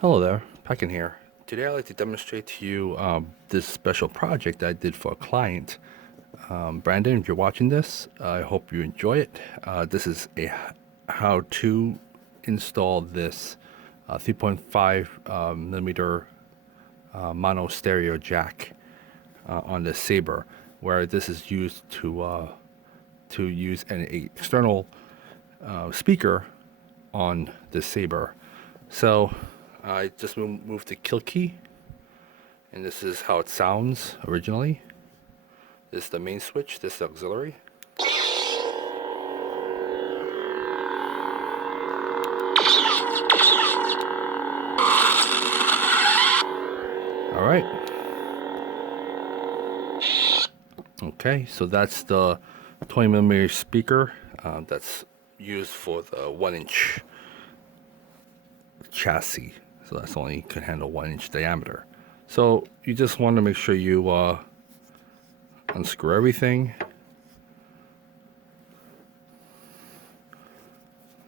Hello there, Peckin here. Today I'd like to demonstrate to you this special project that I did for a client. Brandon, if you're watching this, I hope you enjoy it. This is a how to install this 3.5 millimeter mono stereo jack on the Saber, where this is used to use an external speaker on the Saber. So I just moved the kill key, and this is how it sounds originally. This is the main switch, this is the auxiliary. All right. Okay, so that's the 20 millimeter speaker that's used for the 1-inch chassis. So that's only could handle 1-inch diameter. So you just want to make sure you unscrew everything.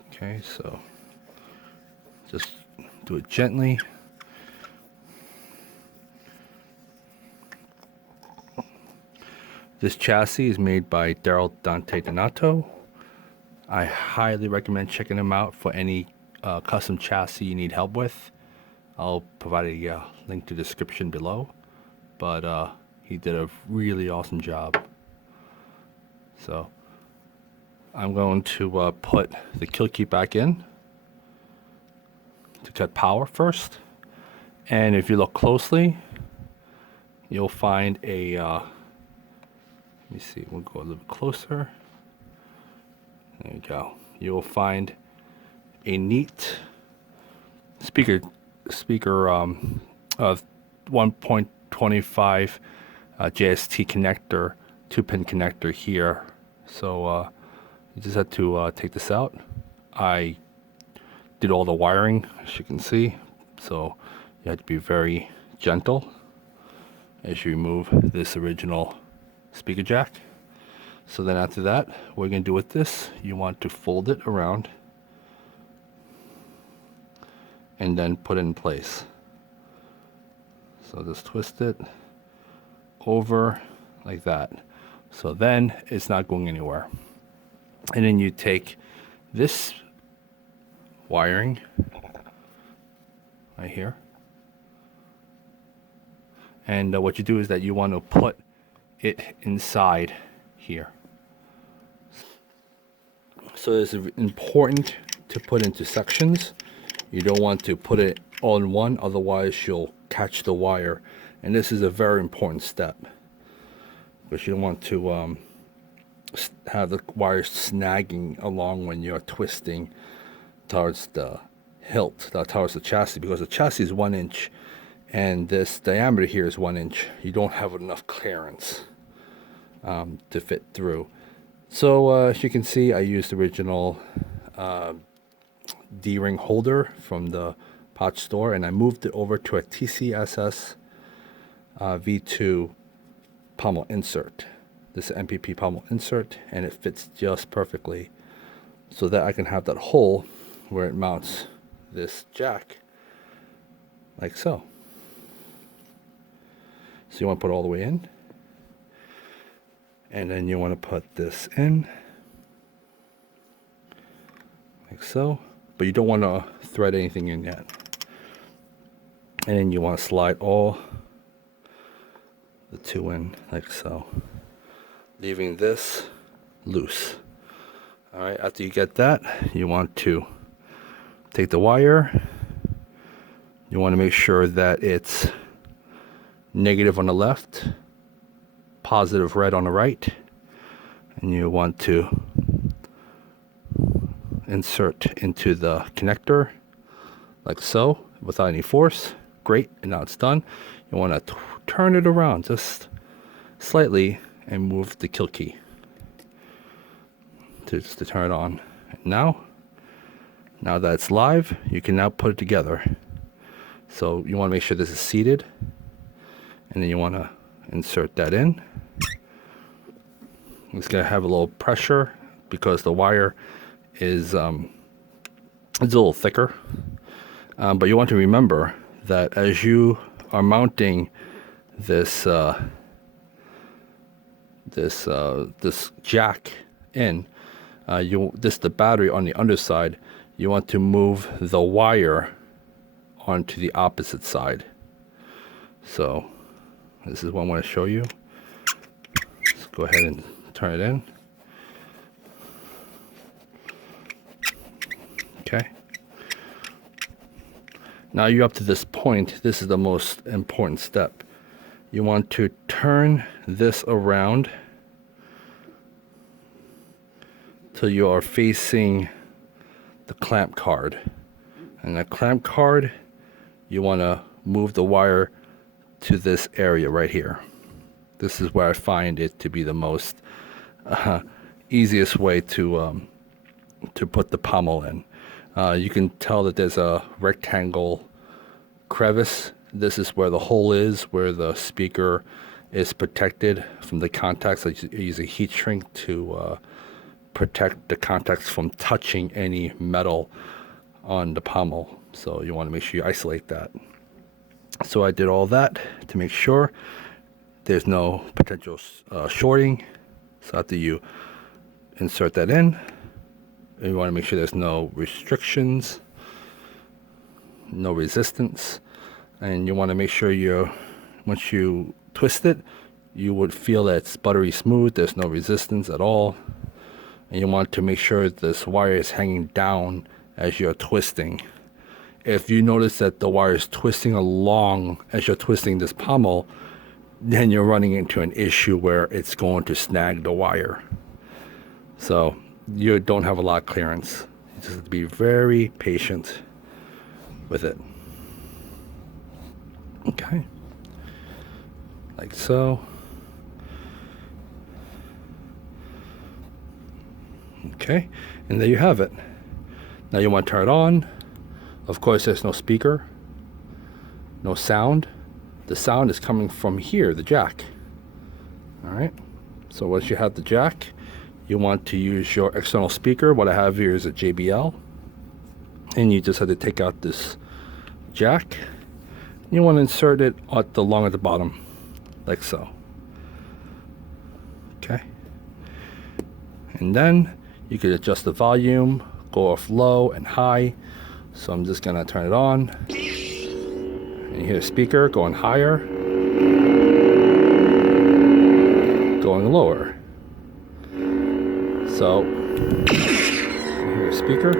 Okay, so just do it gently. This chassis is made by Daryl Dante Donato. I highly recommend checking him out for any custom chassis you need help with. I'll provide a link to the description below. But he did a really awesome job. So I'm going to put the kill key back in to cut power first. And if you look closely, you'll find a let me see, we'll go a little closer. There you go. You will find a neat speaker of 1.25 JST connector, 2-pin connector here. So you just have to take this out. I did all the wiring, as you can see, so you have to be very gentle as you remove this original speaker jack. So then after that, what you're going to do with this, you want to fold it around and then put it in place. So just twist it over like that. So then it's not going anywhere. And then you take this wiring right here, and what you do is that you want to put it inside here. So it's important to put into sections. You don't want to put it all in one, otherwise you'll catch the wire. And this is a very important step, because you don't want to have the wire snagging along when you're twisting towards the hilt, towards the chassis, because the chassis is 1 inch and this diameter here is 1 inch. You don't have enough clearance to fit through. So as you can see, I used the original D-ring holder from the pot store, and I moved it over to a TCSS V2 pommel insert. This is MPP pommel insert, and it fits just perfectly so that I can have that hole where it mounts this jack like so. So you want to put it all the way in, and then you want to put this in like so, but you don't want to thread anything in yet. And then you want to slide all the two in like so, leaving this loose. All right, after you get that, you want to take the wire. You want to make sure that it's negative on the left, positive red on the right, and you want to insert into the connector like so without any force. Great, and now it's done. You want to turn it around just slightly and move the kill key to turn it on. And now that it's live, you can now put it together. So you want to make sure this is seated, and then you want to insert that in. It's going to have a little pressure because the wire is it's a little thicker. But you want to remember that as you are mounting this this jack in, the battery on the underside, you want to move the wire onto the opposite side. So this is what I want to show you. Let's go ahead and turn it in. Okay. Now you're up to this point. This is the most important step. You want to turn this around till you are facing the clamp card. And that clamp card, you want to move the wire to this area right here. This is where I find it to be the most easiest way to put the pommel in. You can tell that there's a rectangle crevice. This is where the hole is, where the speaker is protected from the contacts. I use a heat shrink to protect the contacts from touching any metal on the pommel. So you want to make sure you isolate that. So I did all that to make sure there's no potential shorting. So after you insert that in, you want to make sure there's no restrictions, no resistance, and you want to make sure once you twist it, you would feel that it's buttery smooth. There's no resistance at all, and you want to make sure this wire is hanging down as you're twisting. If you notice that the wire is twisting along as you're twisting this pommel, then you're running into an issue where it's going to snag the wire. So you don't have a lot of clearance. You just have to be very patient with it. Okay. Like so. Okay. And there you have it. Now you want to turn it on. Of course, there's no speaker, no sound. The sound is coming from here, the jack. All right. So once you have the jack, you want to use your external speaker. What I have here is a JBL. And you just have to take out this jack. You want to insert it along at the bottom, like so. Okay. And then you can adjust the volume, go off low and high. So I'm just gonna turn it on. And you hear the speaker going higher, going lower. So you hear a speaker.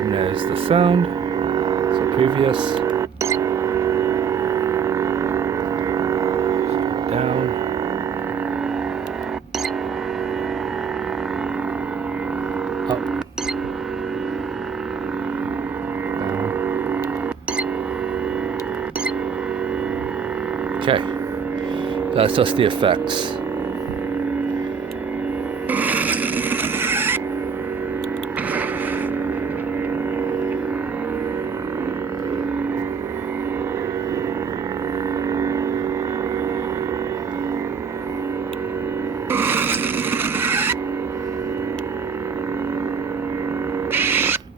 And there's the sound. So previous. Down. Up. Okay, that's just the effects.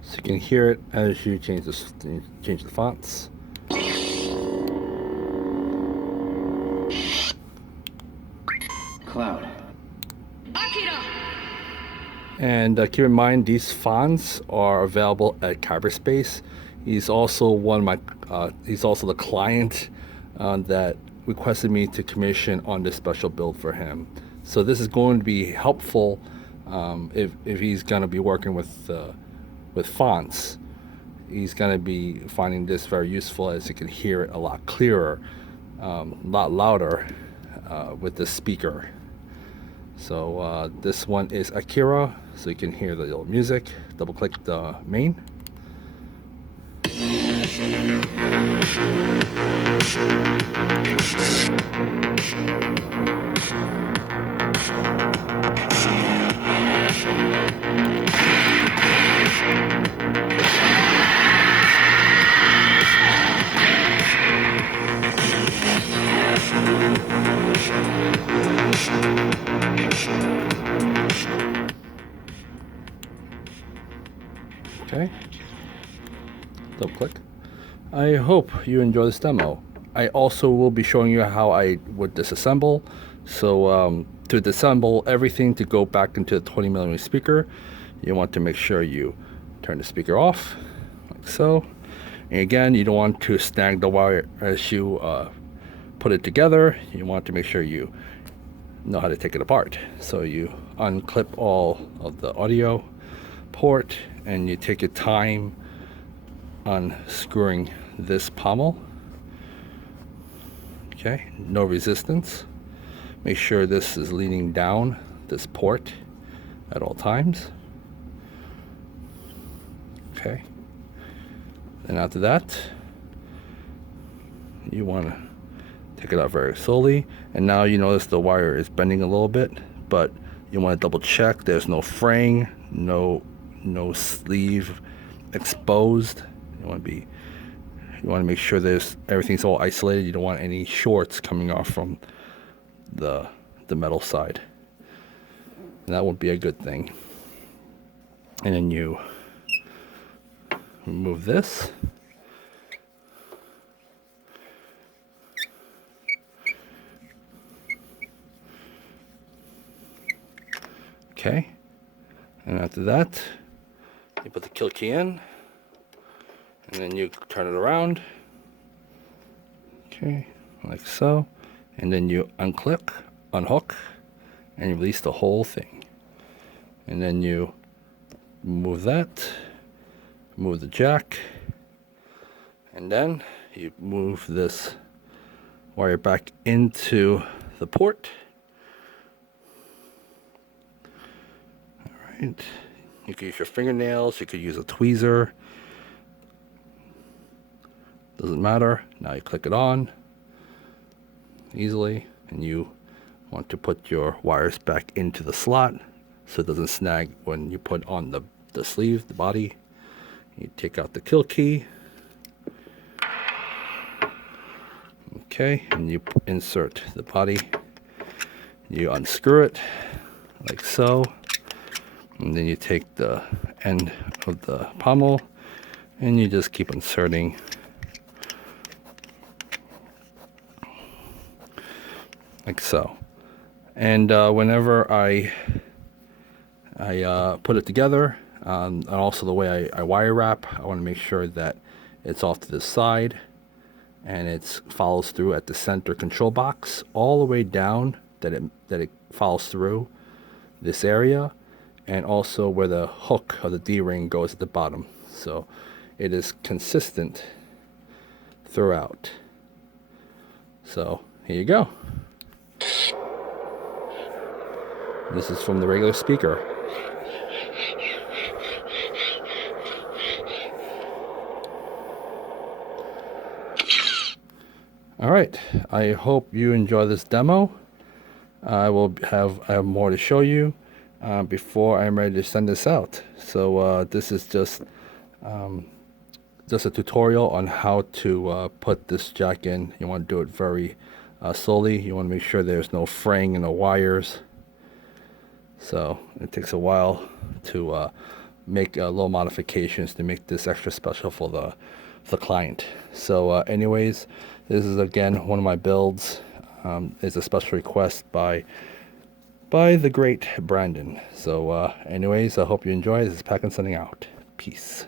So you can hear it as you change the fonts. Cloud. And keep in mind, these fonts are available at Cyberspace. He's also he's also the client that requested me to commission on this special build for him. So this is going to be helpful if he's going to be working with fonts. He's going to be finding this very useful, as you can hear it a lot clearer, a lot louder with the speaker. So this one is Akira, so you can hear the little music. Double click the main. Okay. Double click. I hope you enjoy this demo. I also will be showing you how I would disassemble. So to disassemble everything to go back into the 20mm speaker, you want to make sure you turn the speaker off, like so. And again, you don't want to snag the wire as you put it together. You want to make sure you know how to take it apart. So you unclip all of the audio port and you take your time unscrewing this pommel. Okay, no resistance. Make sure this is leaning down this port at all times. Okay, and after that, you want to take it out very slowly. And now you notice the wire is bending a little bit, but you want to double check there's no fraying, no sleeve exposed. You want to make sure everything's all isolated. You don't want any shorts coming off from the metal side. And that won't be a good thing. And then you remove this. Okay. And after that, you put the kill key in. And then you turn it around. Okay, like so. And then you unclip, unhook, and you release the whole thing. And then you move that, move the jack, and then you move this wire back into the port. All right. You could use your fingernails, you could use a tweezer. Doesn't matter. Now you click it on easily, and you want to put your wires back into the slot so it doesn't snag when you put on the sleeve, the body. You take out the kill key. Okay, and you insert the body. You unscrew it like so, and then you take the end of the pommel and you just keep inserting like so. And whenever I put it together, and also the way I wire wrap, I want to make sure that it's off to the side and it follows through at the center control box all the way down, that it follows through this area, and also where the hook of the D-ring goes at the bottom, so it is consistent throughout. So here you go. This is from the regular speaker. All right, I hope you enjoy this demo. I have more to show you before I'm ready to send this out. So this is just a tutorial on how to put this jack in. You want to do it very slowly. You want to make sure there's no fraying in the wires. So it takes a while to make little modifications to make this extra special for the client. So anyways, this is again one of my builds. It's a special request by the great Brandon. So anyways, I hope you enjoy. This is Pack and sending out. Peace.